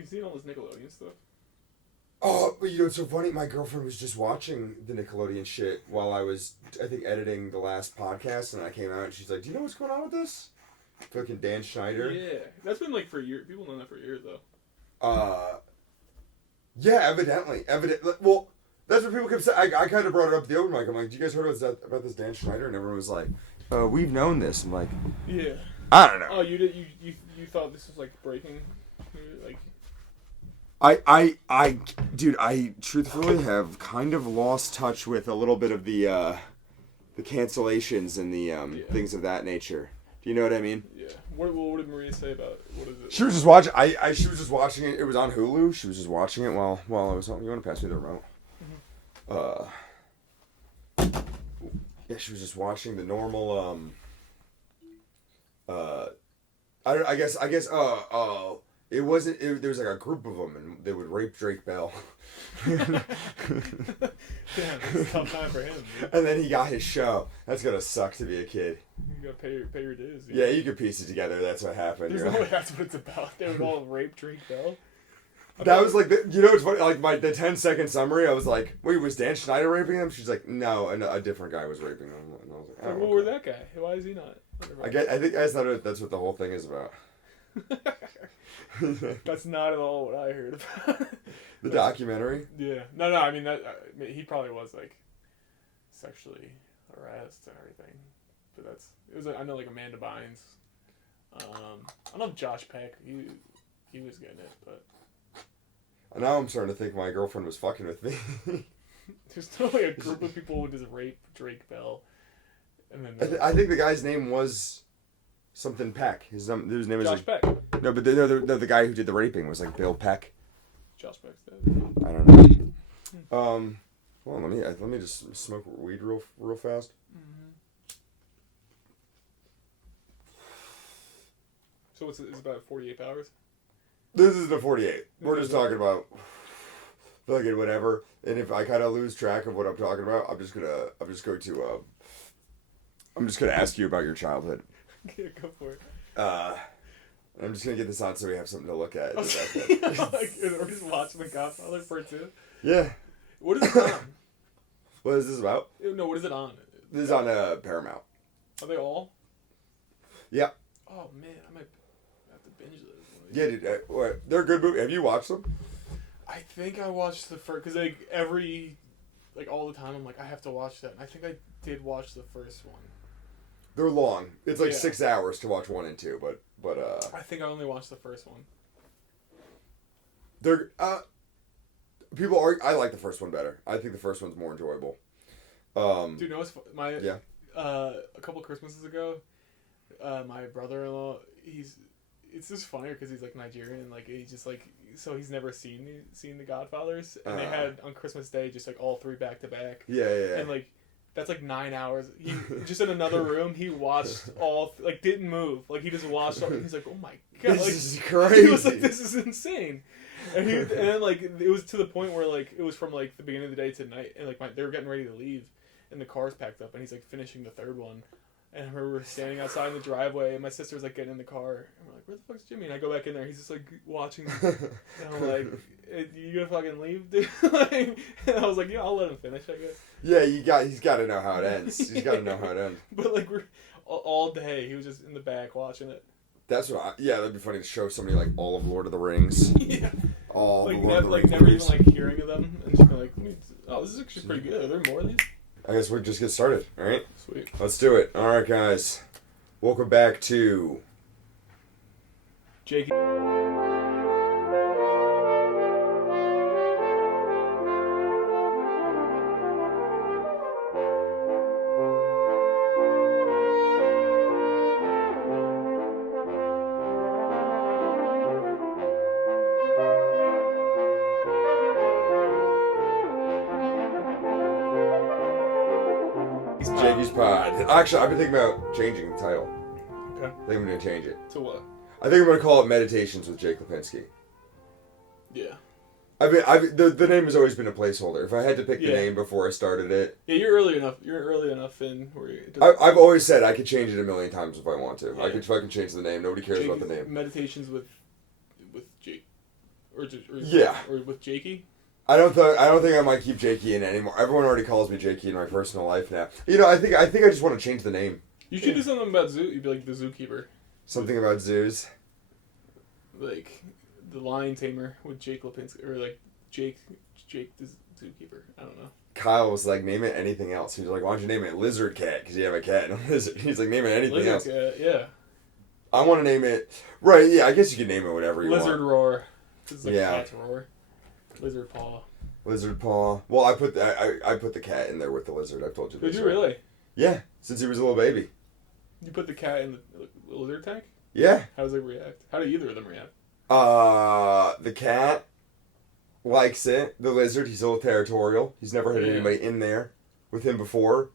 You seen all this Nickelodeon stuff? Oh, but you know, it's so funny. My girlfriend was just watching the Nickelodeon shit while I was, I think, editing the last podcast, and I came out, and she's like, "Do you know what's going on with this?" Fucking Dan Schneider. Yeah, that's been like for years. People know that for years though. Yeah, evidently. Well, that's what people kept saying. I kind of brought it up at the open mic. I'm like, "Do you guys heard about this Dan Schneider?" And everyone was like, "We've known this." I'm like, Yeah. I don't know. Oh, you did. You thought this was like breaking, like. Dude, I truthfully have kind of lost touch with a little bit of the cancellations and the things of that nature. Do you know what I mean? Yeah. What did Maria say about it? What is it? She was just watching. She was just watching it. It was on Hulu. She was just watching it while I was on. You want to pass me the remote? Mm-hmm. Yeah, she was just watching the normal. I guess. It wasn't. There was like a group of them, and they would rape Drake Bell. Damn, it's a tough time for him. Dude. And then he got his show. That's gonna suck to be a kid. You gotta pay your dues. Yeah, you could piece it together. That's what happened. There's no way that's what it's about. They would all rape Drake Bell. That was like, it's funny, like the 10-second summary, I was like, wait, was Dan Schneider raping him? She's like, no, a different guy was raping him. And I was like, oh, what were that guy? Why is he not? I think I thought that's what the whole thing is about. That's not at all what I heard about. The documentary? Yeah. No, I mean, he probably was like sexually harassed and everything. But I know like Amanda Bynes. I don't know if Josh Peck, he was getting it, but. Now I'm starting to think my girlfriend was fucking with me. There's totally a group of people who just rape Drake Bell. And then I think the guy's name was something Peck. His name is Josh Peck. No, but the guy who did the raping was like Bill Peck. Josh Peck's dead. I don't know. Well, let me just smoke weed real fast. Mm-hmm. So it's about 48 hours? This is the 48. We're just talking about fucking whatever. And if I kind of lose track of what I'm talking about, I'm just gonna ask you about your childhood. Yeah, go for it. I'm just gonna get this on so we have something to look at. We're just watching The Godfather Part 2? Yeah. What is it on? What is this about? No, what is it on? This is on Paramount. Are they all? Yeah. Oh, man, I might have to binge those. Yeah, dude. They're a good movie. Have you watched them? I think I watched the first, because all the time I'm like, I have to watch that. And I think I did watch the first one. They're long. It's like 6 hours to watch 1 and 2, but I think I only watched the first one. They're people are. I like the first one better. I think the first one's more enjoyable. Dude, no, it's a couple Christmases ago, my brother-in-law, it's just funnier because he's like Nigerian, and like he's just like, so he's never seen the Godfathers, and they had on Christmas Day just like all 3 back to back. Yeah. And like that's like 9 hours. He just in another room. He watched all didn't move. Like he just watched all. He's like, oh my god, this is crazy. He was like, this is insane. And then like it was to the point where like it was from like the beginning of the day to night, and like they were getting ready to leave, and the car's packed up, and he's like finishing the third one. And I remember we were standing outside in the driveway, and my sister was like getting in the car, and we're like, "Where the fuck's Jimmy?" And I go back in there, he's just like watching, and I'm like, "You gonna fucking leave, dude?" And I was like, "Yeah, I'll let him finish, I guess." Yeah, he's got to know how it ends. He's got to know how it ends. But like we're all day, he was just in the back watching it. That's what. That'd be funny to show somebody like all of Lord of the Rings. Yeah. All like the Lord of the Rings never movies. even like hearing of them, and just be like, "Oh, this is actually pretty good. Are there more of these?" I guess we'll just get started. All right. Sweet. Let's do it. All right, guys. Welcome back to Jake. Jakey's Pod. Actually, I've been thinking about changing the title. Okay. I think I'm going to change it. To what? I think I'm going to call it Meditations with Jake Lipinski. Yeah. The name has always been a placeholder. If I had to pick the name before I started it. Yeah, you're early enough. You're early enough in where I've always said I could change it a million times if I want to. Yeah. I could fucking change the name. Nobody cares about the name. Meditations with Jake. Yeah. or with Jakey. I don't think I might keep Jakey in anymore. Everyone already calls me Jakey in my personal life now. I think I just want to change the name. You should do something about zoo. You'd be like the zookeeper. Something about zoos. Like the lion tamer with Jake Lipinski, or like Jake the zookeeper. I don't know. Kyle was like, name it anything else. He was like, why don't you name it Lizard Cat? Because you have a cat and a lizard. He's like, name it anything else. Cat, yeah. I want to name it. Right, yeah, I guess you could name it whatever you Lizard want. Roar. It's like cat's roar. Lizard Paw. Lizard Paw. Well, I put the cat in there with the lizard. I've told you this. Did you really? Yeah, since he was a little baby. You put the cat in the lizard tank? Yeah. How does it react? How do either of them react? The cat likes it. The lizard, he's a little territorial. He's never had anybody in there with him before.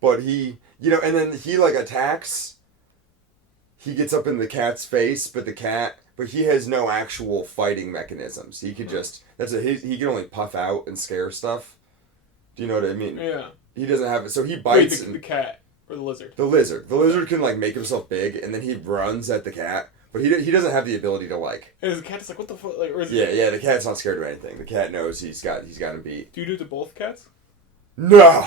But he, and then he like attacks. He gets up in the cat's face, but he has no actual fighting mechanisms. He could just, he can only puff out and scare stuff. Do you know what I mean? Yeah. He doesn't have it, so he bites. Wait, the cat or the lizard? The lizard. The lizard can like make himself big, and then he runs at the cat. But he doesn't have the ability to like. And is the cat just like, what the fuck? Like, or is yeah. The cat's not scared of anything. The cat knows he's got him beat. Do you do it to both cats? No.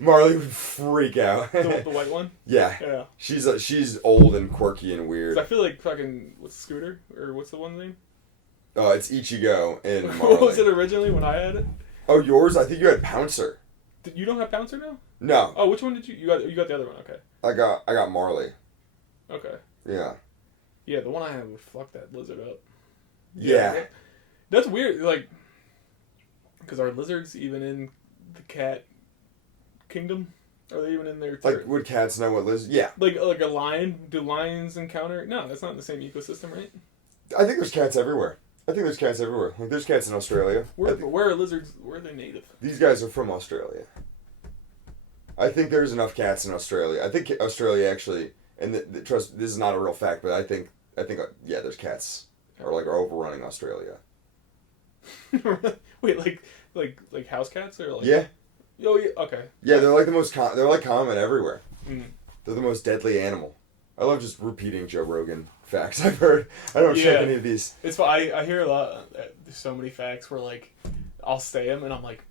Marley would freak out. The white one? Yeah. She's old and quirky and weird. I feel like fucking Scooter, or what's the one's name? Oh, it's Ichigo and Marley. What was it originally when I had it? Oh, yours? I think you had Pouncer. You don't have Pouncer now? No. Oh, which one did you got? You got the other one. Okay. I got Marley. Okay. Yeah. Yeah, the one I had would fuck that lizard up. Yeah. That's weird. Like, because are lizards even in the cat kingdom? Are they even in there? Like, would cats know what lizard? Yeah. Like a lion? Do lions encounter? No, that's not in the same ecosystem, right? I think there's cats everywhere. Like, there's cats in Australia. Where are lizards? Where are they native? These guys are from Australia. I think there's enough cats in Australia. I think Australia actually, and trust, this is not a real fact, but I think there's cats are overrunning Australia. Wait, like house cats or like? Yeah. Oh yeah. Okay. Yeah, they're like the most. They're like common everywhere. Mm. They're the most deadly animal. I love just repeating Joe Rogan facts I've heard. I don't check any of these. It's fine. I hear a lot. There's so many facts where like I'll say them and I'm like,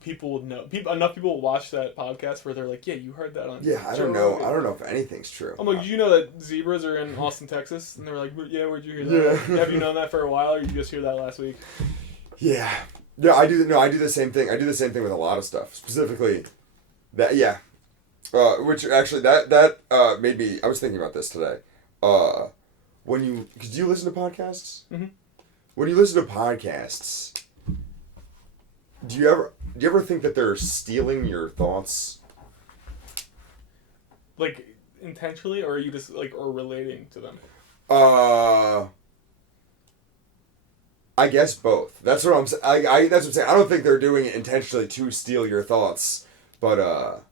people would know. Enough people will watch that podcast where they're like, yeah, you heard that on. Yeah, I don't know. I don't know if anything's true. I'm like, did you know that zebras are in Austin, Texas? And they're like, yeah, where'd you hear that? Yeah. Have you known that for a while, or you just hear that last week? Yeah. Yeah, I do. No, I do the same thing. I do the same thing with a lot of stuff. Specifically, that. Yeah. Which actually that made me. I was thinking about this today. Because do you listen to podcasts? Mm-hmm. When you listen to podcasts, do you ever think that they're stealing your thoughts? Like intentionally, or are you just like or relating to them? I guess both. That's what I'm saying. That's what I'm saying. I don't think they're doing it intentionally to steal your thoughts, but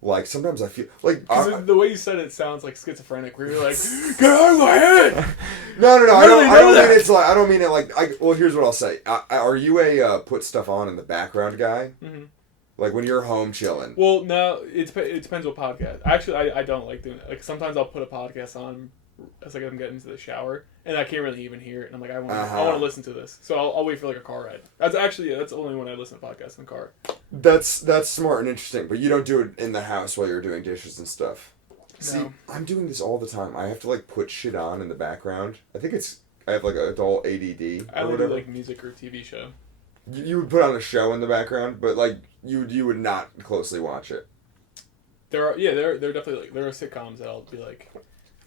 like sometimes I feel like the way you said it sounds like schizophrenic. Where you're like, get out of my head. No. I don't mean it like. Well, here's what I'll say. Are you a put stuff on in the background guy? Mm-hmm. Like when you're home chilling. Well, no. It depends what podcast. Actually, I don't like doing it. Like sometimes I'll put a podcast on as like I'm getting into the shower, and I can't really even hear it, and I'm like, I want to listen to this, so I'll wait for like a car ride. That's only when I listen to podcasts in the car. That's smart and interesting, but you don't do it in the house while you're doing dishes and stuff. No. See, I'm doing this all the time. I have to like put shit on in the background. I think I have like an adult ADD I or would whatever. do like music or TV show. You would put on a show in the background, but like you would not closely watch it. There are definitely like there are sitcoms that I'll be like,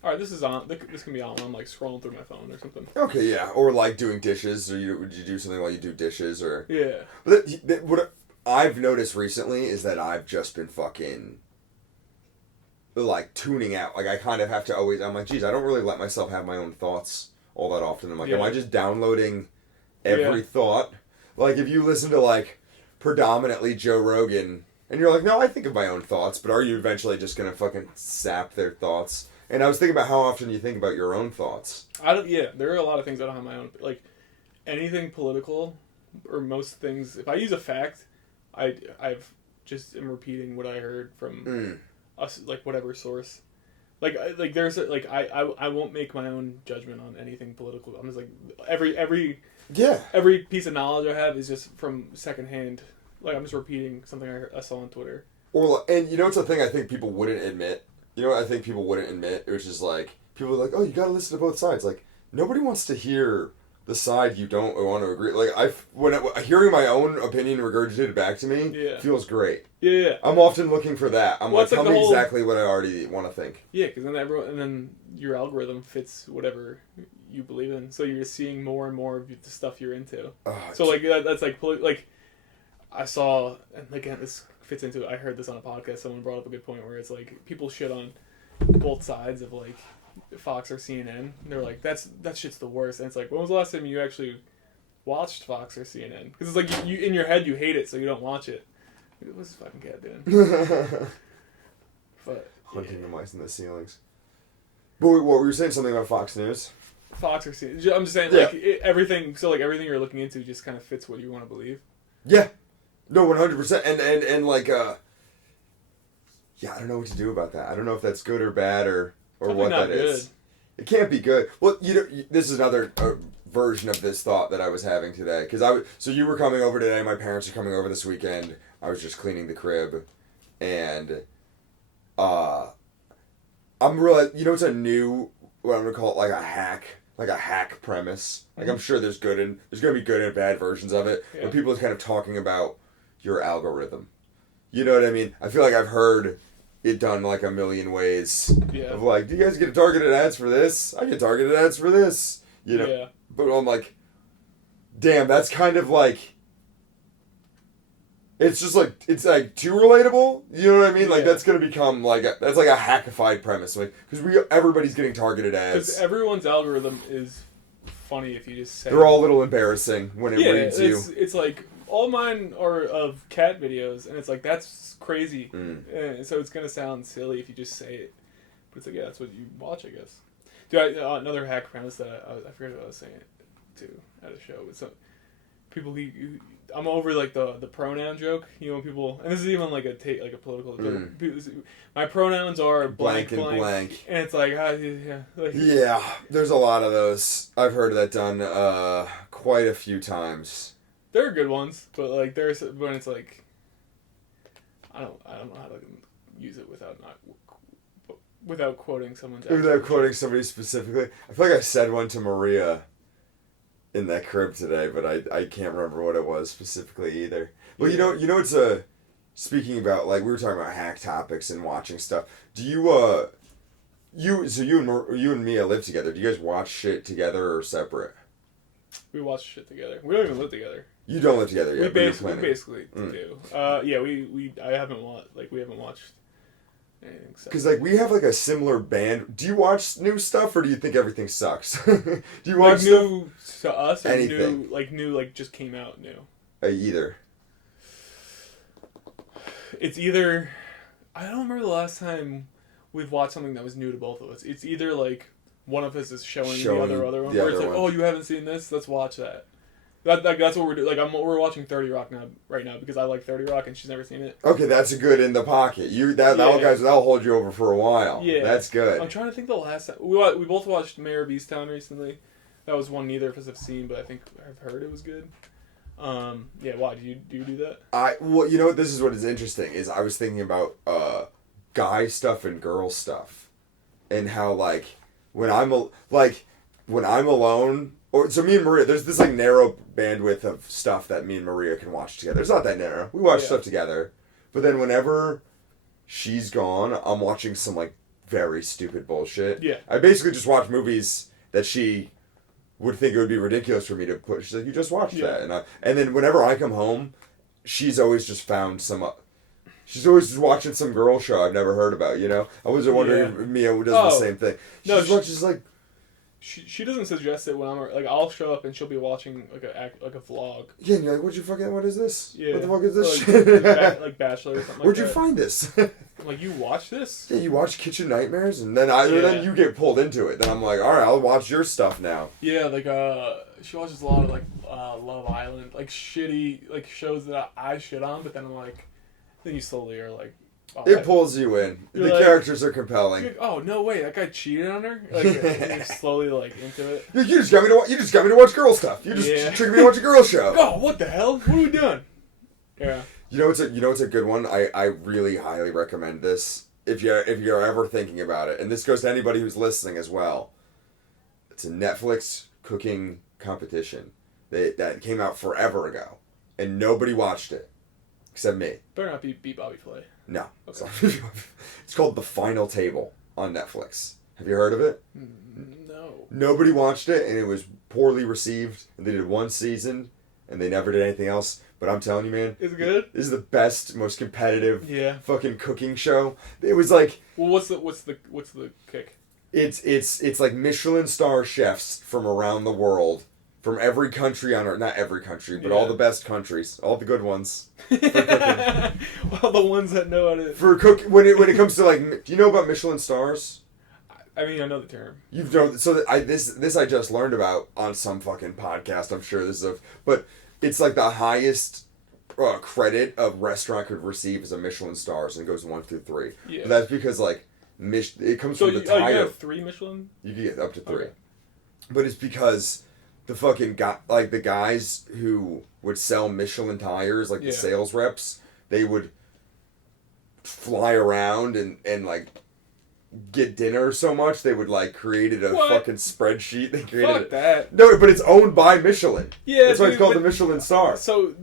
all right, this is on. This can be on when I'm like scrolling through my phone or something. Okay, yeah, or like doing dishes, or would you do something while you do dishes, or yeah. But what I've noticed recently is that I've just been fucking like tuning out. Like I kind of have to always. I'm like, geez, I don't really let myself have my own thoughts all that often. I'm like, am I just downloading every thought? Like if you listen to like predominantly Joe Rogan, and you're like, no, I think of my own thoughts, but are you eventually just gonna fucking sap their thoughts? And I was thinking about how often you think about your own thoughts. There are a lot of things I don't have my own. Like, anything political, or most things, if I use a fact, I've just am repeating what I heard from us, like, whatever source. Like there's, like, I won't make my own judgment on anything political. I'm just like, every Yeah. Every piece of knowledge I have is just from secondhand. Like, I'm just repeating something I saw on Twitter. And you know what's a thing I think people wouldn't admit? You know what I think people wouldn't admit? Which is like, people are like, oh, you gotta listen to both sides. Like, nobody wants to hear the side you don't want to agree. Like, hearing my own opinion regurgitated back to me feels great. Yeah. I'm often looking for that. I'm Well, like, tell me exactly what I already want to think. Yeah, because then your algorithm fits whatever you believe in. So you're just seeing more and more of the stuff you're into. So like that's like I saw, and again this fits into. I heard this on a podcast. Someone brought up a good point where it's like people shit on both sides of like Fox or CNN. And they're like, that shit's the worst. And it's like, when was the last time you actually watched Fox or CNN? Because it's like you in your head you hate it, so you don't watch it. What's this fucking cat doing? But hunting the mice in the ceilings. But what were you saying? Something about Fox News? Fox or CNN? I'm just saying, like everything. So like everything you're looking into just kind of fits what you want to believe. Yeah. No, 100%. And like yeah, I don't know what to do about that. I don't know if that's good or bad or what that is. It can't be good. Well, this is another version of this thought that I was having today. So you were coming over today. My parents are coming over this weekend. I was just cleaning the crib, and I'm really, it's a new, what I'm gonna call it, like a hack premise. Like, I'm sure there's gonna be good and bad versions of it. Where people are kind of talking about your algorithm. You know what I mean? I feel like I've heard it done like a million ways. Yeah. Of like, do you guys get targeted ads for this? I get targeted ads for this. You know. Yeah. But I'm like, damn, that's kind of like. It's just like, it's like too relatable. You know what I mean? Like, that's gonna become like that's like a hackified premise. Like, because everybody's getting targeted ads. Because everyone's algorithm is funny if you just say. They're all a little embarrassing when it reads you. It's like, all mine are of cat videos, and it's like, that's crazy. And so it's gonna sound silly if you just say it. But it's like, yeah, that's what you watch, I guess. Dude, another hack premise that I forget what I was saying too at a show. It's people I'm over like the pronoun joke. You know, when people, and this is even like a political joke. My pronouns are blank and blank, and it's like, yeah, there's a lot of those. I've heard that done quite a few times. There are good ones, but like there's when it's like, I don't know how to use it without quoting someone's. Without quoting somebody specifically, I feel like I said one to Maria in that crib today, but I can't remember what it was specifically either. Well, you know it's speaking about, like, we were talking about hack topics and watching stuff. Do you you and Mia live together? Do you guys watch shit together or separate? We watch shit together. We don't even live together. You don't live together yet. We basically do. Yeah, we haven't watched anything. Because like we have like a similar band. Do you watch new stuff or do you think everything sucks? Do you watch like new to us or anything? New just came out new? Either. It's either. I don't remember the last time we've watched something that was new to both of us. It's either like one of us is showing the other one, where it's like, oh, you haven't seen this? Let's watch that. That's what we're doing. Like we're watching 30 Rock right now because I like 30 Rock and she's never seen it. Okay, that's a good in the pocket. That'll hold you over for a while. Yeah, that's good. I'm trying to think the last time we both watched Mayor of Easttown recently. That was one neither of us have seen, but I think I've heard it was good. Yeah. Why do you do that? Well, this is what is interesting is I was thinking about guy stuff and girl stuff, and how like when I'm alone. So me and Maria, there's this like narrow bandwidth of stuff that me and Maria can watch together. It's not that narrow. We watch stuff together. But then whenever she's gone, I'm watching some like very stupid bullshit. Yeah. I basically just watch movies that she would think it would be ridiculous for me to put. She's like, you just watched that. And then whenever I come home, she's always just found some... she's always just watching some girl show I've never heard about, I was wondering if Mia does the same thing. She's like... She doesn't suggest it when I'm like, I'll show up and she'll be watching like a vlog. Yeah, and you're like, what is this? Yeah. What the fuck is this shit? Like Bachelor or something like that. Where'd you find this? I'm like, you watch this? Yeah, you watch Kitchen Nightmares, and then then you get pulled into it. Then I'm like, all right, I'll watch your stuff now. Yeah, like she watches a lot of like Love Island, like shitty like shows that I shit on, but then I'm like, then you slowly are like, Oh, It pulls you in. You're The like- characters are compelling. You're like, oh no way, that guy cheated on her. Like you're slowly like into it. You just got me to watch girl stuff. You just Yeah. triggered me to watch a girl show. Oh, what the hell? What are we doing? Yeah. You know it's a good one. I really highly recommend this if you're ever thinking about it, and this goes to anybody who's listening as well. It's a Netflix cooking competition that came out forever ago, and nobody watched it except me. Better not be Bobby Flay. No, Okay. it's called The Final Table on Netflix. Have you heard of it? No. Nobody watched it, and it was poorly received. And they did one season, and they never did anything else. But I'm telling you, man, Is it good? this is the best, most competitive Yeah. fucking cooking show. It was like Well, what's the kick? it's like Michelin star chefs from around the world, from every country on earth. Not every country, but all Yeah. the best countries, all the good ones. Well, the ones that know how to. For cook when it comes to like, do you know about Michelin stars? I mean, I know the term. You've known so that this I just learned about on some fucking podcast. I'm sure this is but it's like the highest credit a restaurant could receive is a Michelin stars, and it goes 1 through 3. Yeah. And that's because like it comes So from you, the title. you have 3 Michelin? You can get up to 3, Okay. but it's because the fucking the guys who would sell Michelin tires, like the Yeah. sales reps, they would fly around and like get dinner so much they would like created a What? fucking spreadsheet. They created Fuck that. no, but it's owned by Michelin. Yeah, That's why it's dude, called the but- Michelin star. So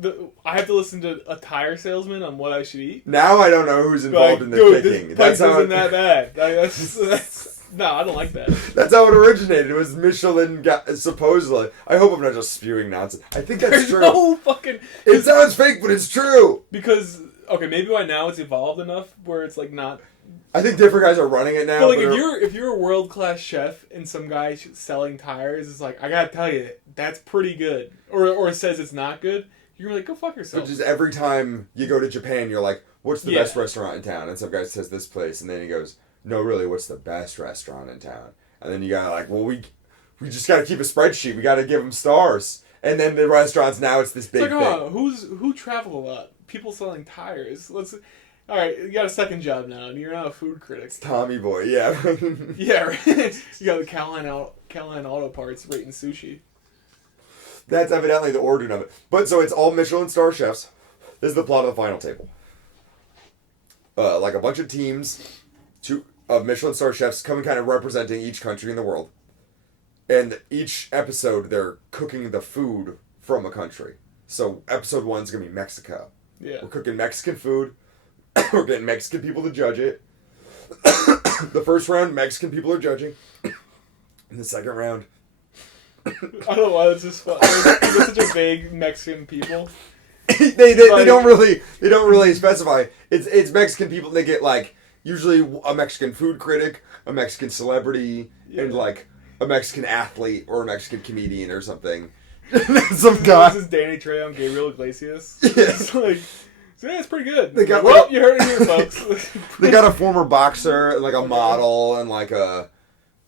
I have to listen to a tire salesman on what I should eat. Now I don't know who's involved in the dude, picking. this That's place how isn't that bad. Like, that's no, I don't like that. that's how it originated. It was Michelin supposedly. I hope I'm not just spewing nonsense. I think that's There's true. no fucking It sounds fake, but it's true. because okay, maybe by now it's evolved enough where it's like not. I think different guys are running it now. But like but if you're a world class chef and some guy selling tires is like, I gotta tell you, that's pretty good, or says it's not good, you're like, go fuck so yourself. just every time you go to Japan, you're like, "What's the Yeah. best restaurant in town?" And some guy says this place, and then he goes, "No, really, what's the best restaurant in town?" And then you gotta like, "Well, we just gotta keep a spreadsheet. We gotta give them stars." And then the restaurants now it's this It's big like, thing. oh, who travel a lot? People selling tires. All right, you got a second job now, and you're not a food critic. It's Tommy Boy, yeah. Yeah, right. You got the Caroline Auto Parts rating sushi. That's evidently the origin of it. But so it's all Michelin star chefs. This is the plot of the Final Table. Like a bunch of teams, of Michelin star chefs coming kind of representing each country in the world. And each episode they're cooking the food from a country. So episode 1 is gonna be Mexico. Yeah. We're cooking Mexican food. We're getting Mexican people to judge it. The first round, Mexican people are judging. In the second round, I don't know why that's just fun. It's such a vague Mexican people. they don't really specify. It's Mexican people. They get like usually a Mexican food critic, a Mexican celebrity, and Yeah. like a Mexican athlete or a Mexican comedian or something. Some guy. This is Danny Trejo and Gabriel Iglesias. Yeah. It's like, so yeah, it's pretty good. They got- well, you heard it here, folks. They got a former boxer, and like a model, and like a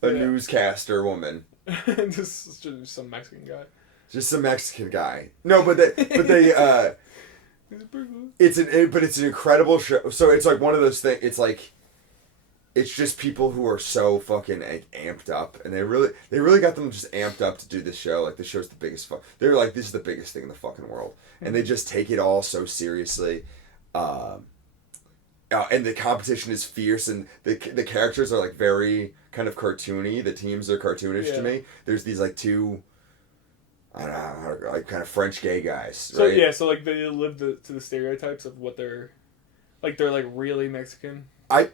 Yeah. newscaster woman. just some Mexican guy. Just some Mexican guy. No, but they He's pretty good. it's an incredible show. So it's like one of those things. It's like, it's just people who are so fucking amped up, and they really got them just amped up to do this show. Like, this show's the biggest they're like, this is the biggest thing in the fucking world, and they just take it all so seriously. And the competition is fierce, and the characters are like very kind of cartoony. The teams are cartoonish Yeah. to me. There's these like two, I don't know, like kind of French gay guys. So right? yeah, so like they live to the stereotypes of what they're like really Mexican.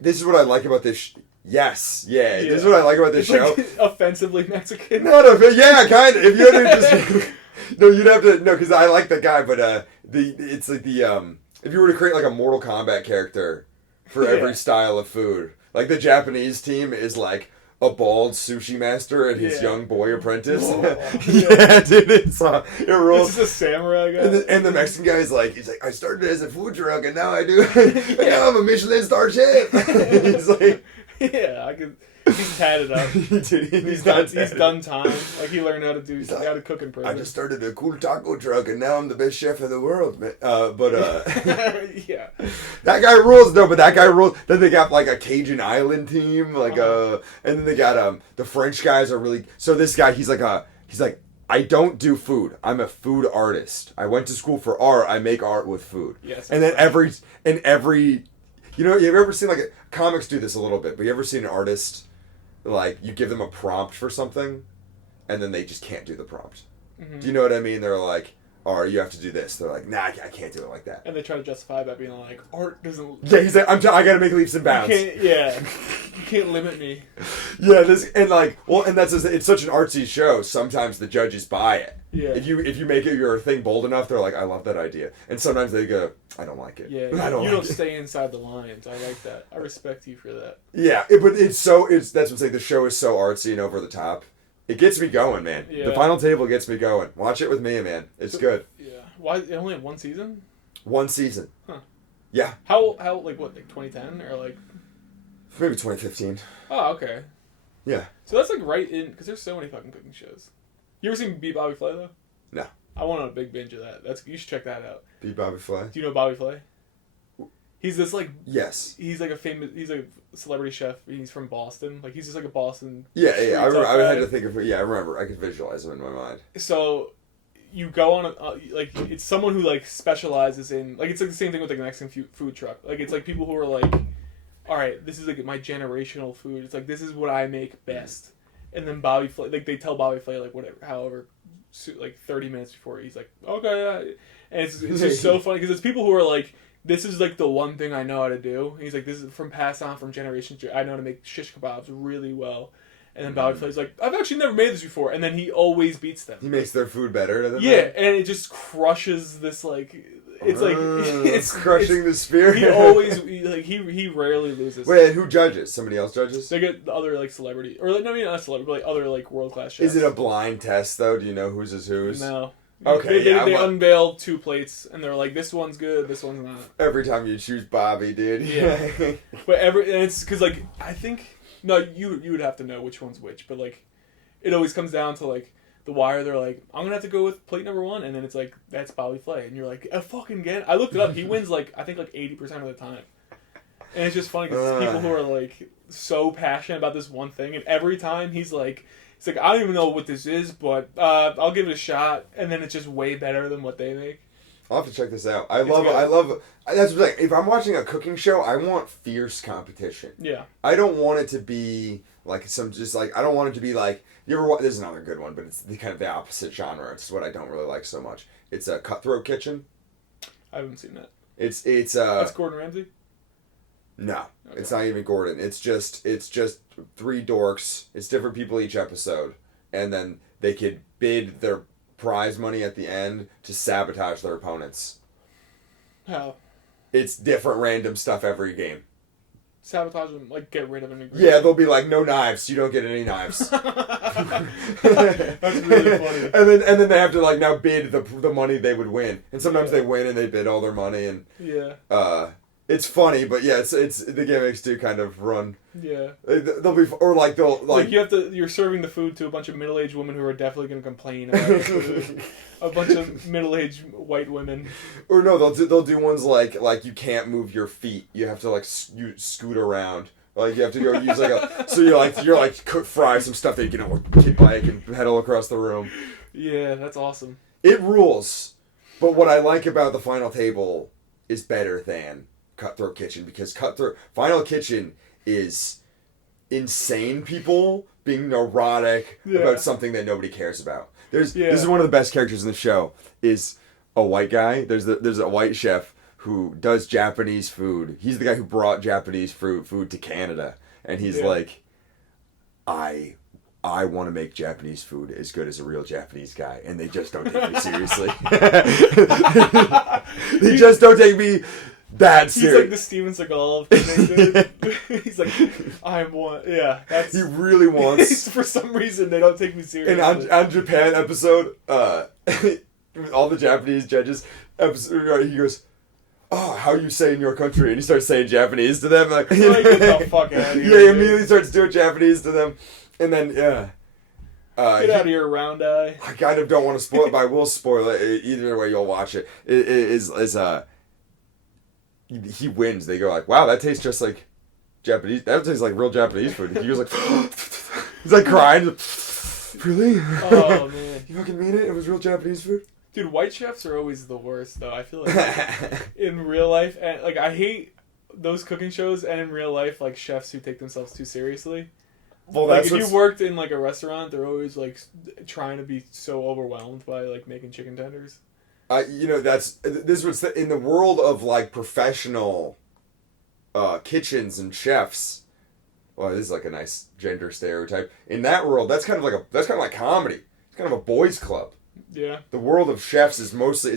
This is what I like about this. Yes, yeah, Yeah. this is what I like about this It's show. like offensively Mexican. No, yeah, kind of. If you had to just, no, you'd have to because I like the guy, but it's like if you were to create like a Mortal Kombat character for Yeah. every style of food, like the Japanese team is like a bald sushi master and his Yeah. young boy apprentice. Oh, yeah, dude, it rules. This is a samurai guy. And the Mexican guy is like, he's like, I started as a food truck and now I do, and now I'm a Michelin star chef. He's like, Yeah, I could. He's tatted up. Dude, He's done time. Like he learned how to cook in prison. I just started a cool taco truck and now I'm the best chef in the world, man. Yeah. That guy rules though, but that guy rules. Then they got like a Cajun Island team, like and then they got the French guys are really. So this guy, he's like I don't do food. I'm a food artist. I went to school for art. I make art with food. Yes. And then every, you know, you've ever seen like comics do this a little bit, but you ever seen an artist like you give them a prompt for something, and then they just can't do the prompt. Mm-hmm. Do you know what I mean? They're like, or you have to do this. They're like, nah, I can't do it like that. And they try to justify by being like, art doesn't. Yeah, he's like, I gotta make leaps and bounds. You can't limit me. Yeah, and that's it's such an artsy show. Sometimes the judges buy it. Yeah. If you make it your thing bold enough, they're like, I love that idea. And sometimes they go, I don't like it. Yeah. You don't stay inside the lines. I like that. I respect you for that. Yeah, but that's what I'm saying. The show is so artsy and over the top. It gets me going, man. Yeah. The final table gets me going. Watch it with me, man. It's good. Yeah. Why? It only had one season? One season. Huh. Yeah. How like 2010 or like? Maybe 2015. Oh, okay. Yeah. So that's like right in, because there's so many fucking cooking shows. You ever seen Beat Bobby Flay though? No. I went on a big binge of that. You should check that out. Beat Bobby Flay? Do you know Bobby Flay? He's this like. Yes. He's like he's a celebrity chef. He's from Boston. Like he's just like a Boston. Yeah. I had to think of it. Yeah, I remember. I could visualize him in my mind. So, you go on like it's someone who like specializes in like it's like the same thing with like the Mexican food truck. Like it's like people who are like, all right, this is like my generational food. It's like this is what I make best. And then Bobby Flay, like they tell Bobby Flay like whatever, however, like 30 minutes before he's like, okay, yeah. And it's just so funny because it's people who are like, this is like the one thing I know how to do. And he's like, this is from passed on from generation to I know how to make shish kebabs really well. And then Bobby Flay's like, I've actually never made this before. And then he always beats them. He makes their food better than them. And it just crushes this like. It's like it's crushing the spirit. He always he rarely loses. Wait, and who judges? Somebody else judges? They get the other like celebrity or like no, not celebrity, but like other like world class chefs. Is it a blind test though? Do you know whose is whose? No. Okay, they unveil 2 plates and they're like, this one's good, this one's not. Every time you choose Bobby, dude. Yeah. But and it's because like I think you would have to know which one's which, but like it always comes down to like. The Wire, they're like, I'm gonna have to go with plate number 1, and then it's like, that's Bobby Flay, and you're like, fucking again. I looked it up. He wins like I think like 80% of the time, and it's just funny because people who are like so passionate about this one thing, and every time he's like, I don't even know what this is, but I'll give it a shot, and then it's just way better than what they make. I'll have to check this out. I love. That's what like if I'm watching a cooking show, I want fierce competition. Yeah. I don't want it to be like I don't want it to be like. You ever watch? This is another good one, but it's kind of the opposite genre. It's what I don't really like so much. It's a Cutthroat Kitchen. I haven't seen that. It's That's Gordon Ramsay? No, okay. It's not even Gordon. It's just 3 dorks. It's different people each episode, and then they could bid their prize money at the end to sabotage their opponents. How? It's different random stuff every game. Sabotage them, like get rid of an ingredient. Yeah, they'll be like, no knives. You don't get any knives. That's really funny. And then they have to like now bid the money they would win, and sometimes they win and they bid all their money and it's funny, but yeah, it's the gimmicks do kind of run. Yeah. They'll be or like they'll like you're serving the food to a bunch of middle-aged women who are definitely going to complain about the food. A bunch of middle-aged white women. Or no, they'll do ones like you can't move your feet. You have to like you scoot around. Like you have to go use like a so you're like cook fry some stuff that you can kick bike and pedal across the room. Yeah, that's awesome. It rules. But what I like about the Final Table is better than Cutthroat Kitchen because Final Kitchen is insane people being neurotic about something that nobody cares about. This is one of the best characters in the show is a white guy. There's a white chef who does Japanese food. He's the guy who brought Japanese food to Canada, and he's like, I want to make Japanese food as good as a real Japanese guy, and they just don't take me seriously. They just don't take me that serious. He's like the Steven Seagal. He's like, I want. Yeah, that's. He really wants. For some reason, they don't take me seriously. And on Japan episode, with all the Japanese judges, he goes, oh, how you say in your country? And he starts saying Japanese to them. Like, Like, get the fuck out of here. Yeah, he dude. immediately starts doing Japanese to them. And then, yeah. Get out of here, round eye. I kind of don't want to spoil it, but I will spoil it. Either way, you'll watch it. He wins. They go like, wow, that tastes just like Japanese. That tastes like real Japanese food. He was like, he's like crying. Really? Oh, man. You fucking mean it? It was real Japanese food? Dude, white chefs are always the worst, though. I feel like in real life, and like I hate those cooking shows, and in real life, like chefs who take themselves too seriously. Well, Like that's if you worked in like a restaurant, they're always like trying to be so overwhelmed by like making chicken tenders. this was in the world of like professional kitchens and chefs. Well, this is like a nice gender stereotype. In that world, that's kind of like comedy. It's kind of a boys' club. Yeah. The world of chefs is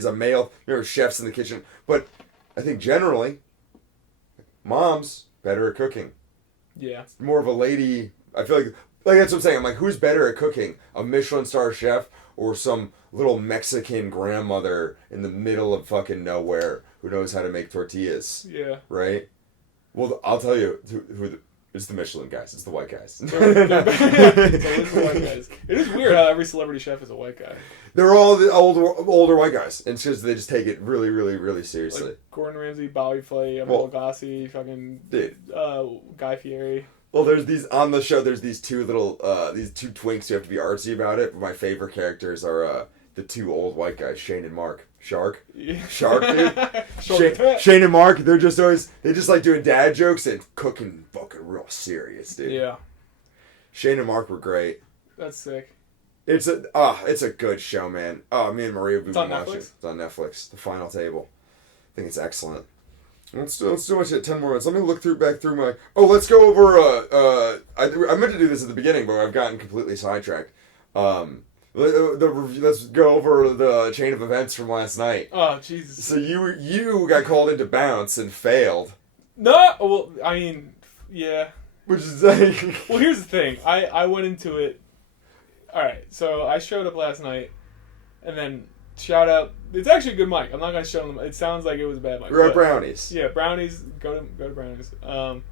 a male. Chefs in the kitchen, but I think generally, moms better at cooking. Yeah. More of a lady. I feel like that's what I'm saying. I'm like, who's better at cooking? A Michelin star chef or some little Mexican grandmother in the middle of fucking nowhere who knows how to make tortillas? Yeah. Right? Well, I'll tell you it's the Michelin guys. It's the white guys. It's always the white guys. It is weird how every celebrity chef is a white guy. They're all the older white guys. And it's because they just take it really, really, really seriously. Like Gordon Ramsay, Bobby Flay, Emeril Lagasse, fucking Guy Fieri. Well, there's these on the show. There's these two twinks who have to be artsy about it. But my favorite characters are the two old white guys, Shane and Mark. Shark, dude. Shane and Mark. They just like doing dad jokes and cooking fucking real serious, dude. Yeah. Shane and Mark were great. That's sick. It's a good show, man. Me and Maria we've been watching. Netflix? It's on Netflix. The Final Table. I think it's excellent. Let's do it 10 more minutes. Let me back through my. Oh, let's go over. I meant to do this at the beginning, but I've gotten completely sidetracked. Let's go over the chain of events from last night. Oh, Jesus. So you got called into bounce and failed. No, well, I mean, yeah. Which is like. Well, here's the thing. I went into it. All right, so I showed up last night, and then shout out. It's actually a good mic. I'm not gonna show them. It sounds like it was a bad mic. We're at Brownies. Yeah, Brownies. Go to Brownies. My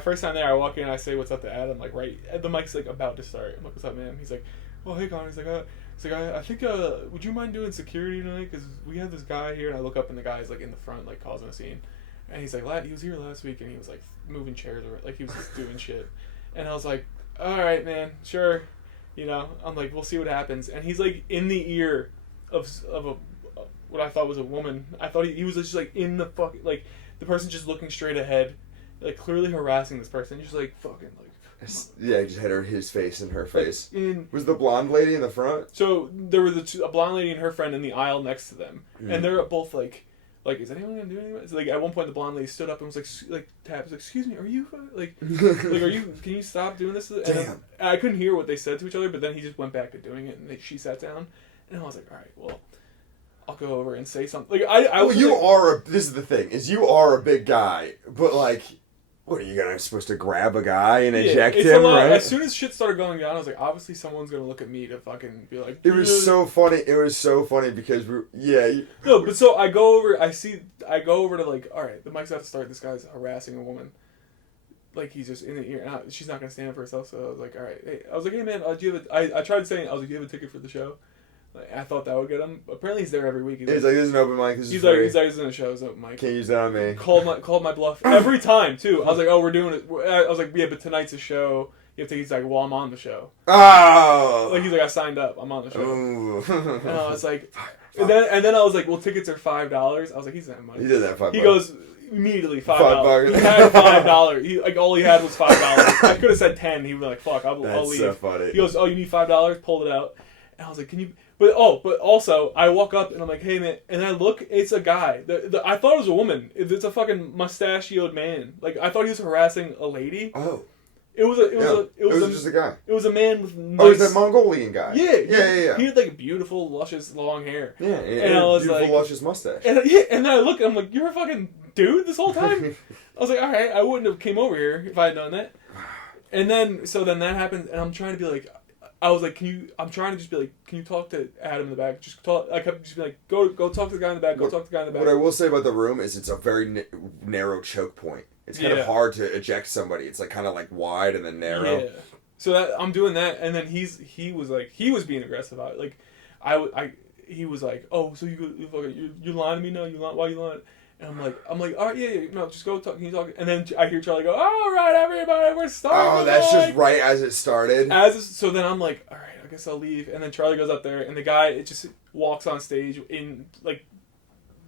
first time there, I walk in, and I say, "What's up?" to Adam. Like, right, the mic's like about to start. I'm like, "What's up, man?" He's like, "Oh, hey, Connor." He's like, I think, would you mind doing security tonight? Because we have this guy here, and I look up, and the guy's like in the front, like causing a scene, and he's like, he was here last week, and he was like moving chairs, or like he was just doing shit, and I was like, all right, man, sure, I'm like, we'll see what happens, and he's like in the ear of what I thought was a woman. I thought he was just like in the fucking, like, the person just looking straight ahead, like clearly harassing this person, just like fucking like. Yeah, he just had his face and her face. Was the blonde lady in the front? So there were a blonde lady and her friend in the aisle next to them, and they're both like, is anyone gonna do anything? So like at one point the blonde lady stood up and was like tapped, like, excuse me, are you like are you? Can you stop doing this? And Damn. I couldn't hear what they said to each other, but then he just went back to doing it, and she sat down, and I was like, all right, well, I'll go over and say something. Like This is the thing, is you are a big guy, but like. What, are you supposed to grab a guy and eject him, right? As soon as shit started going down, I was like, obviously someone's gonna look at me to fucking be like. It was so funny. It was so funny because No, but so I go over to like, all right, the mic's about to start. This guy's harassing a woman. Like, he's just in the ear. And she's not gonna stand up for herself. So I was like, all right, hey. I was like, hey man, do you have I tried saying, I was like, do you have a ticket for the show? Like, I thought that would get him. Apparently he's there every week. He's like, this is an open mic. He's like, this is in the show. It's open mic. Can't use that on me. Called my bluff every time too. I was like, oh, we're doing it. I was like, yeah, but tonight's a show. You have to. He's like, well, I'm on the show. Oh. Like, he's like, I signed up. I'm on the show. Ooh. And I was like, and then I was like, well, tickets are $5. I was like, he's not money. He did that $5. He goes immediately $5. He had $5. He like all he had was $5. I could have said 10. He would be like, fuck, I'll leave. That's so funny. He goes, oh, you need $5? Pulled it out. And I was like, can you? But also, I walk up and I'm like, hey man, and I look, it's a guy. I thought it was a woman. It's a fucking mustachioed man. Like, I thought he was harassing a lady. Oh. It was just a guy. It was a man with nice... Oh, he's that Mongolian guy. Yeah. He had like beautiful, luscious, long hair. Yeah, and I was beautiful, like, luscious mustache. And then I look and I'm like, you're a fucking dude this whole time? I was like, all right, I wouldn't have came over here if I had done that. And then that happens, and I'm trying to be like, I was like, I'm trying to just be like, can you talk to Adam in the back? Just talk. I kept just be like, go talk to the guy in the back. Go talk to the guy in the back. What I will say about the room is it's a very narrow choke point. It's kind of hard to eject somebody. It's like kind of like wide and then narrow. Yeah. So I'm doing that, and then he was being aggressive about it. Like, he was like, oh, so you're lying to me? No, why you lying? And I'm like, all right, yeah, no, just go talk. Can you talk? And then I hear Charlie go, all right, everybody, we're starting. Oh, that's just right as it started. So then I'm like, all right, I guess I'll leave. And then Charlie goes up there, and the guy just walks on stage in like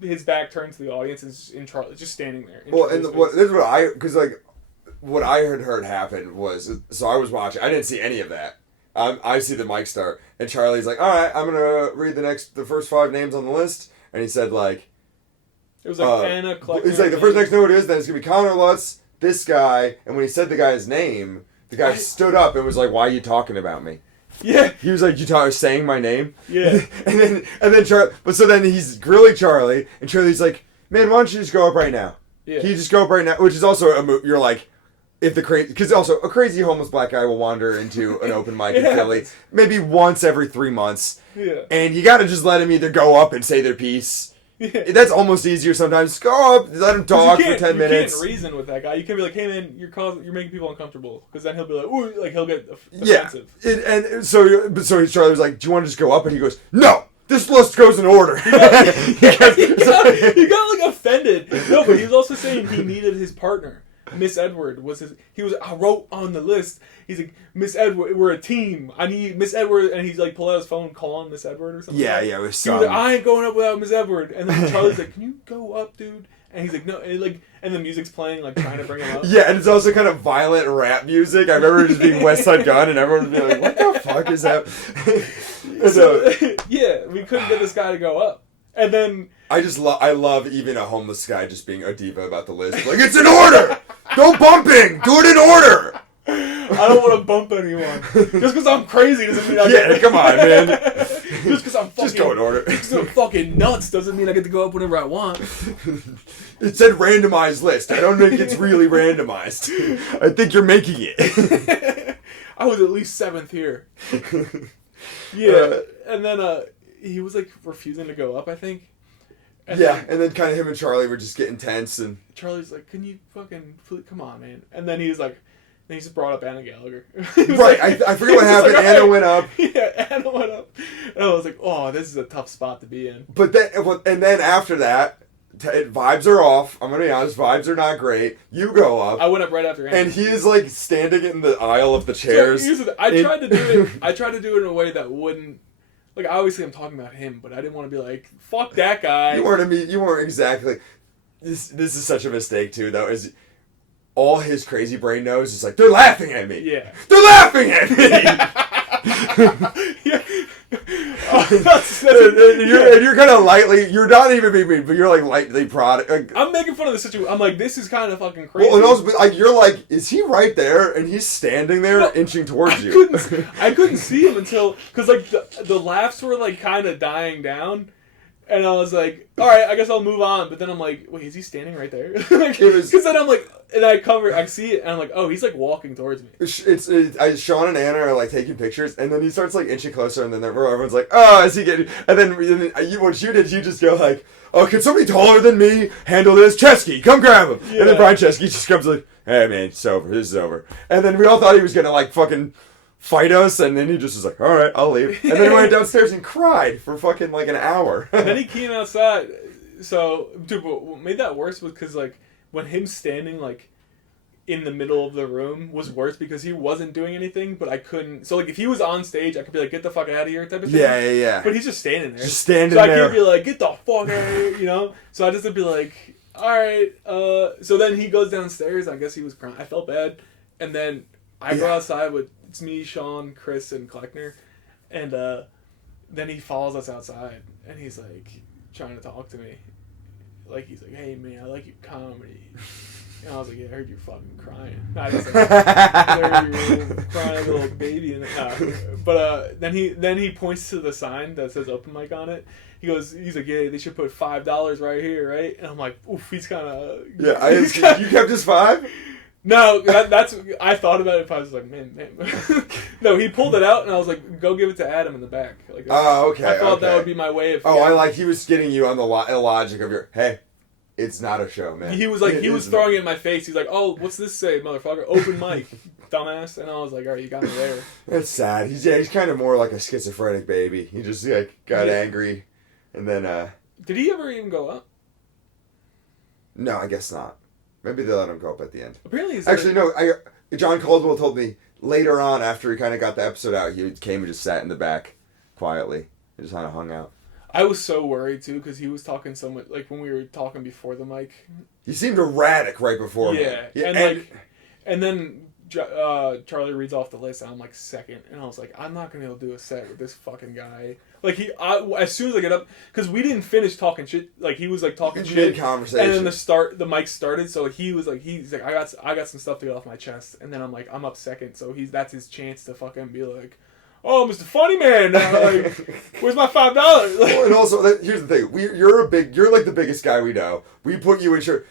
his back turned to the audience, and is in Charlie just standing there. Well, and this is what I heard happen was, so I was watching. I didn't see any of that. I see the mic start, and Charlie's like, all right, I'm gonna read the first 5 names on the list, and he said like. It was like Anna Kleckner. He's like, the first next know what it is, then it's going to be Connor Lutz, this guy, and when he said the guy's name, the guy stood up and was like, why are you talking about me? Yeah. He was like, saying my name? Yeah. and then Charlie, but so then he's grilling Charlie, and Charlie's like, man, why don't you just go up right now? Yeah. Can you just go up right now? Which is also a move, you're like, because also a crazy homeless black guy will wander into an open mic in Philly maybe once every 3 months. Yeah. And you got to just let him either go up and say their piece. Yeah. That's almost easier sometimes. Just go up, let him talk for 10 minutes. You can't reason with that guy. You can't be like, hey man, you're making people uncomfortable. Because then he'll be like, ooh, like he'll get offensive. Yeah. And so Charlie was like, do you want to just go up? And he goes, no, this list goes in order. He got like offended. No, but he was also saying he needed his partner. Miss Edward was I wrote on the list. He's like, Miss Edward, we're a team. I need Miss Edward, and he's like, pull out his phone, calling Miss Edward or something. Yeah, it was he was like, I ain't going up without Miss Edward. And then Charlie's like, can you go up, dude? And he's like, no, and the music's playing, like trying to bring him up. Yeah, and it's also kind of violent rap music. I remember it just being West Side Gun, and everyone would be like, what the fuck is that? So, yeah, we couldn't get this guy to go up. And then I love even a homeless guy just being a diva about the list. Like, it's in order! No bumping! Do it in order! I don't want to bump anyone. Just because I'm crazy doesn't mean I get... come on, man. Just because I'm fucking... Just go in order. Just because I'm fucking nuts doesn't mean I get to go up whenever I want. It said randomized list. I don't think it's really randomized. I think you're making it. I was at least 7th here. Yeah. And then he was like refusing to go up, I think. And then kind of him and Charlie were just getting tense, and Charlie's like, "Can you fucking come on, man?" And then he was like, then he just brought up Anna Gallagher. Right, like, I forget what happened. Like, Anna went up. Yeah, Anna went up, and I was like, "Oh, this is a tough spot to be in." But then after that, vibes are off. I'm gonna be honest, vibes are not great. You go up. I went up right after Anna. And he is like standing in the aisle of the chairs. So I tried to do it in a way that wouldn't. Like, obviously I'm talking about him, but I didn't want to be like, fuck that guy. You weren't exactly... This is such a mistake, too, though, is all his crazy brain knows is like, they're laughing at me! Yeah. They're laughing at me! Yeah. And you're kind of lightly... You're not even being mean, but you're like lightly proud. I'm making fun of the situation. I'm like, this is kind of fucking crazy. Well, and also, like, you're like, is he right there? And he's standing there inching towards you. I couldn't see him until... Because, like, the laughs were, like, kind of dying down. And I was like, all right, I guess I'll move on. But then I'm like, wait, is he standing right there? Because then I'm like... And I see it, and I'm like, oh, he's, like, walking towards me. Sean and Anna are, like, taking pictures, and then he starts, like, inching closer, and then everyone's like, oh, is he getting... And then what you did, you just go, like, oh, can somebody taller than me handle this? Chesky, come grab him! Yeah. And then Brian Chesky just comes like, hey, man, it's over, this is over. And then we all thought he was gonna, like, fucking fight us, and then he just was like, all right, I'll leave. And then he went downstairs and cried for fucking, like, an hour. And then he came outside, so, dude, what made that worse was because, like, when him standing, like, in the middle of the room was worse because he wasn't doing anything, but I couldn't... So, like, if he was on stage, I could be like, get the fuck out of here type of thing. Yeah. But he's just standing there. Just standing there. So I can't be like, get the fuck out of here, you know? So I just would be like, alright, So then he goes downstairs, I guess he was crying. I felt bad. And then I go outside with... It's me, Sean, Chris, and Kleckner. And then he follows us outside, and he's, like, trying to talk to me. Like, he's like, hey, man, I like your comedy. And I was like, yeah, I heard you fucking crying. I just like, I heard you were crying like a little baby. But then he points to the sign that says open mic on it. He's like, yeah, they should put $5 right here, right? And I'm like, oof, he's kind of... Yeah, you kept his $5? No, that's I thought about it. If I was like, man. No, he pulled it out, and I was like, go give it to Adam in the back. Like, oh, okay. I thought that would be my way of. Oh, I like he was getting you on the logic of your hey. It's not a show, man. He was like, he was throwing it in my face. He's like, oh, what's this say, motherfucker? Open mic, dumbass. And I was like, all right, you got me there. That's sad. He's kind of more like a schizophrenic baby. He just like got angry, and then. Did he ever even go up? No, I guess not. Maybe they let him go up at the end. Apparently, he's actually no. John Caldwell told me later on after he kind of got the episode out, he came and just sat in the back quietly and just kind of hung out. I was so worried too because he was talking so much. Like when we were talking before the mic, he seemed erratic right before. Yeah, and then Charlie reads off the list, and I'm like second, and I was like, I'm not gonna be able to do a set with this fucking guy. Like as soon as I get up, because we didn't finish talking shit. Like he was like talking shit, conversation, and then the mic started. So he's like, I got some stuff to get off my chest, and then I'm like, I'm up second, so that's his chance to fucking be like. Oh, Mr. Funny Man! Like, where's my $5? Well, and also, here's the thing: you're like the biggest guy we know. We put you in shirt.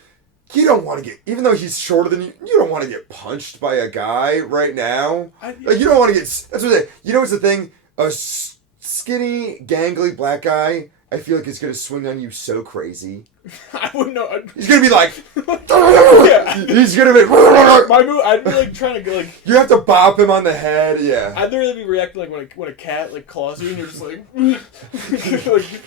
You don't want to get, even though he's shorter than you, you don't want to get punched by a guy right now. Like you don't want to get. That's what I'm saying. You know what's the thing? A skinny, gangly black guy. I feel like it's gonna swing on you so crazy. I wouldn't know. He's gonna be like, yeah. He's gonna be. My move. I'd be like trying to go like. You have to bop him on the head. Yeah. I'd literally be reacting like when a cat like claws you and you're just like. Like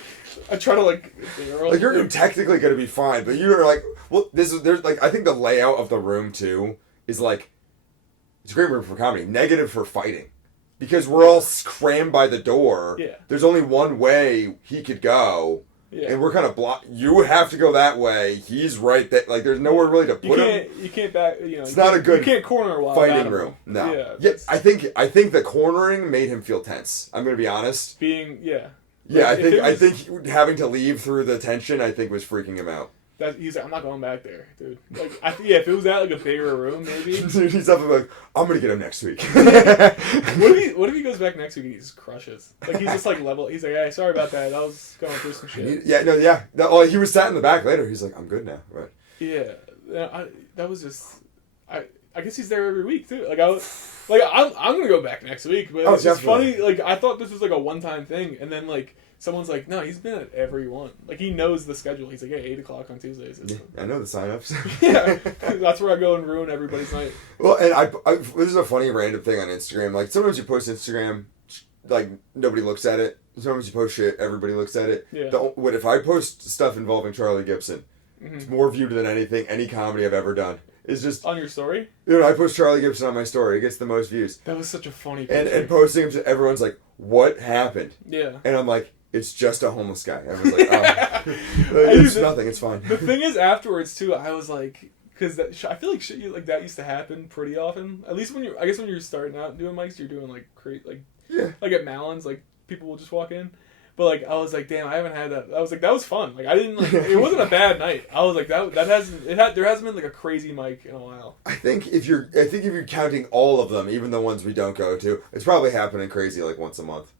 I try to like. Like you're technically gonna be fine, but you're like, well, there's like I think the layout of the room too is like, it's a great room for comedy. Negative for fighting. Because we're all crammed by the door. Yeah. There's only one way he could go. Yeah. And we're kind of blocked. You have to go that way. He's right there. Like, there's nowhere really to put him. You can't back. You know. It's not a good. You can't corner a wild fighting animal. room. No. Yeah. I think the cornering made him feel tense. I'm gonna be honest. Yeah. Yeah, I think having to leave through the tension, I think was freaking him out. He's like, I'm not going back there, dude. Like, if it was at like a bigger room, maybe. Dude, he's up like, I'm gonna get him next week. What if he goes back next week and he just crushes? Like he's just like level. He's like, hey, sorry about that. I was going through some shit. He was sat in the back later. He's like, I'm good now. Right. Yeah, that was just. I guess he's there every week too. I'm gonna go back next week, but it's just funny. Like I thought this was like a one-time thing, and then like. Someone's like, no, he's been at every one. Like, he knows the schedule. He's like, hey, 8 o'clock on Tuesdays. Yeah, I know the sign-ups. Yeah, that's where I go and ruin everybody's night. Well, and this is a funny random thing on Instagram. Like, sometimes you post Instagram, like, nobody looks at it. Sometimes you post shit, everybody looks at it. Yeah. If I post stuff involving Charlie Gibson, it's more viewed than any comedy I've ever done. It's just... On your story? You know, I post Charlie Gibson on my story. It gets the most views. That was such a funny picture. And posting him to everyone's like, what happened? Yeah. And I'm like... It's just a homeless guy. Everyone's like, oh. It's nothing. It's fine. The thing is, afterwards, too, I was like... Because I feel like shit like that used to happen pretty often. At least when you're starting out doing mics, you're doing, like, like at Malins, like, people will just walk in. But, like, I was like, damn, I haven't had that. I was like, that was fun. Like, I didn't, like... It wasn't a bad night. I was like, there hasn't been, like, a crazy mic in a while. I think if you're counting all of them, even the ones we don't go to, it's probably happening crazy, like, once a month.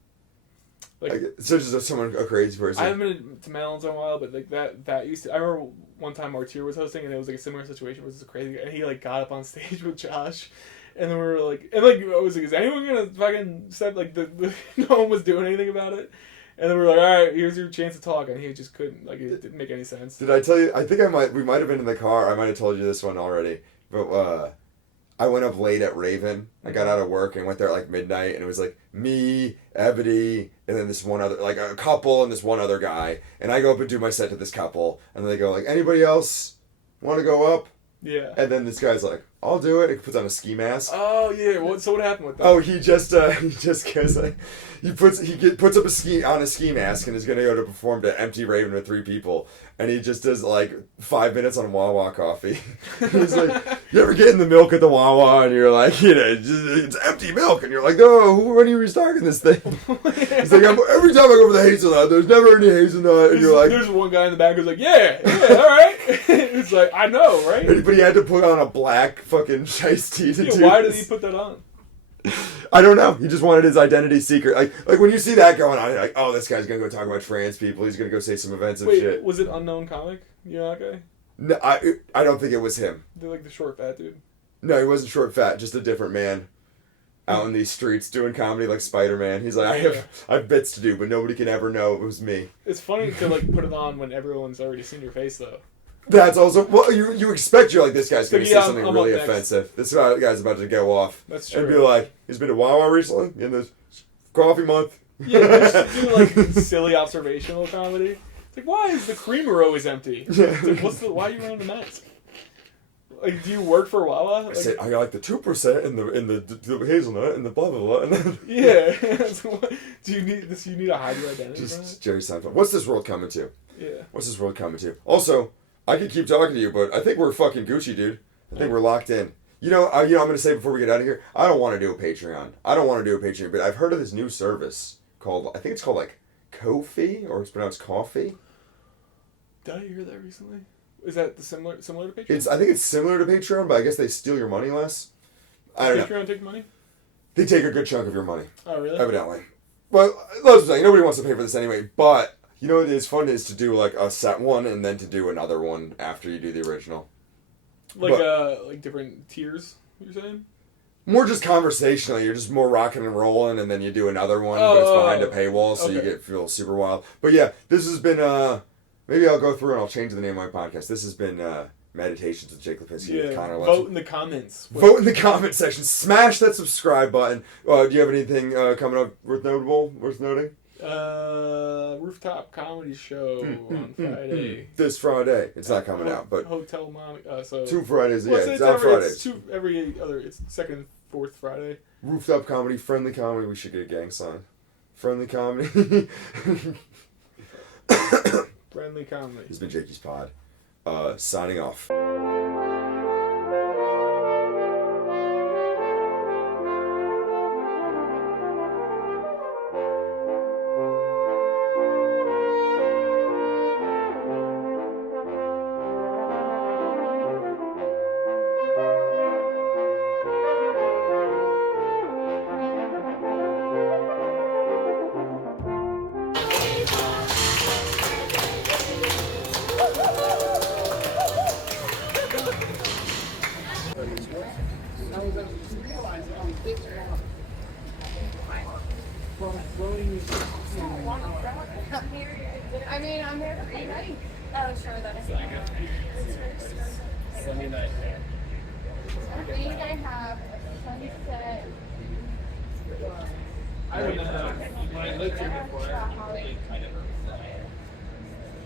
Like so just someone a crazy person. I haven't been to Malins in a while, but like that used to. I remember one time Artur was hosting, and it was like a similar situation. Where it was crazy, and he like got up on stage with Josh, and then we were like, I was like, is anyone gonna fucking step like no one was doing anything about it, and then we were like, all right, here's your chance to talk, and he just couldn't. Like it didn't make any sense. Did I tell you? I think we might have been in the car. I might have told you this one already, but I went up late at Raven. I got out of work and went there at like midnight, and it was like me, Ebony, and then this one other, like a couple and this one other guy. And I go up and do my set to this couple, and they go like, anybody else want to go up? Yeah. And then this guy's like, I'll do it. He puts on a ski mask. Oh yeah. So what happened with that? Oh, he just goes like, he puts up a ski mask and is gonna go to perform to empty Raven with 3 people. And he just does like 5 minutes on Wawa coffee. He's like, you ever get in the milk at the Wawa and you're like, it's empty milk. And you're like, oh, when are you restarting this thing? He's like, every time I go for the hazelnut, there's never any hazelnut. And you're like... There's one guy in the back who's like, yeah, all right. It's like, I know, right? But he had to put on a black fucking iced tea to do why this. did he put that on? I don't know. He just wanted his identity secret. Like when you see that going on, you're like, oh, this guy's gonna go talk about trans people. He's gonna go say some offensive shit. Was it unknown comic? You know that guy? No, I don't think it was him. They're like the short fat dude. No, he wasn't short, fat, just a different man. Out in these streets doing comedy like Spider-Man. He's like, I have bits to do, but nobody can ever know it was me. It's funny to like put it on when everyone's already seen your face though. That's also well, you expect you're like this guy's gonna But say yeah, something I'm really up next. offensive. This guy's about to go off. That's true. And be like, he's been to Wawa recently in this coffee month. Yeah, they should do like silly observational comedy. It's like, why is the creamer always empty? It's like, why are you wearing a mask? Like, do you work for Wawa? Like, I said I like the 2% and the hazelnut and the blah blah blah. And then yeah. So what, do you need this? You need to hide your identity. just Jerry Seinfeld. What's this world coming to? Yeah. What's this world coming to? Also, I could keep talking to you, but I think we're fucking Gucci, dude. I think we're locked in. I'm gonna say before we get out of here, I don't want to do a Patreon. But I've heard of this new service called, I think it's called like Ko-fi, or it's pronounced coffee. Did I hear that recently? Is that similar to Patreon? I think it's similar to Patreon, but I guess they steal your money less. I don't know. Patreon take money? They take a good chunk of your money. Oh, really? Evidently. Well, that's the thing. Nobody wants to pay for this anyway, but you know what is fun is to do like a set one and then to do another one after you do the original. Like different tiers, you're saying? More just conversational. You're just more rocking and rolling, and then you do another one, but it's behind a paywall, so you feel super wild. But yeah, this has been, maybe I'll go through and I'll change the name of my podcast. This has been Meditations with Jake Lipinski with Connor Lester. Vote in the comments. Vote in the comment section. Smash that subscribe button. Do you have anything coming up worth noting? Rooftop comedy show on Friday. This Friday. It's not coming out, but Hotel Mommy. 2 Fridays. It's on Fridays. It's it's second and fourth Friday. Rooftop comedy, friendly comedy. We should get a gang sign. Friendly comedy. Friendly comedy. This has been Jakey's Pod. Signing off. I'm there. Oh, sure, that is fine. Sunday night. I think I have sunset. I remember when I lived here before.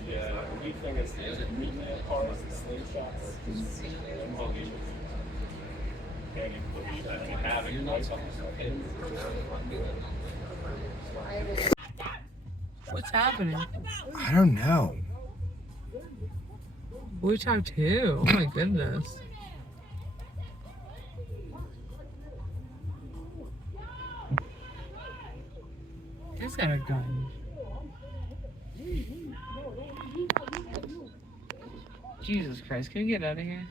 Yeah, the weak thing is the meat cars and slingshots. What's happening? I don't know. Which have two? Oh my goodness. He's got a gun. Jesus Christ, can we get out of here?